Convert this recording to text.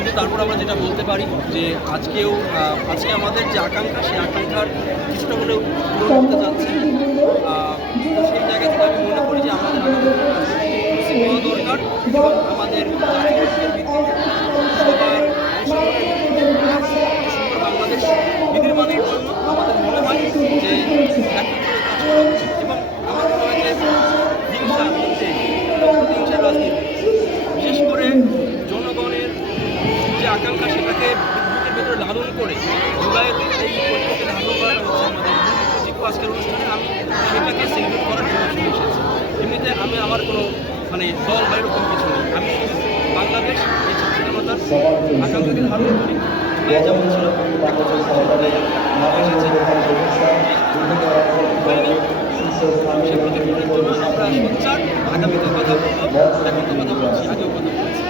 কিন্তু তারপর আমরা যেটা বলতে পারি যে আজকে আমাদের যে আকাঙ্ক্ষা, সেই আকাঙ্ক্ষার কিছুটা হলেও পূরণ করতে যাচ্ছে। সেই জায়গা থেকে আমি মনে করি যে আমাদের হওয়া দরকার এবং আমাদের জাতীয় ঐক্যের ভিত্তিতে সবার অংশগ্রহণের ভিত্তিতে সুন্দর বাংলাদেশ বিনির্মাণের জন্য আমাদের মনে হয় যে একত্রে কাজ করা উচিত। এবং আমার মনে হয় যে হিংসা, প্রতিহিংসার রাজনীতি, বিশেষ করে জনগণের যে আকাঙ্ক্ষা সেটাকে বুকের ভেতরে লালন করে জুলাইয়ের এই ঐক্যকে লালন করাটা হচ্ছে আমাদের মূল আজকের অনুষ্ঠানে। আমি সেটাকে সেলিব্রেট করার জন্য চলে এসেছি। এমনিতে আমি আমার কোনো দল বা এরকম কিছু নেই। আমি শুধু বাংলাদেশ এই ছাত্র জনতার আকাঙ্ক্ষাকে ধারণ করি। জুলাই যেমন ছিল এখন এসেছে হয়নি, সে প্রতিফলনের জন্য আমরা সোচ্চার। আগামীতে কথা বলবো, এখন তো কথা বলছি, আগেও কথা বলছি।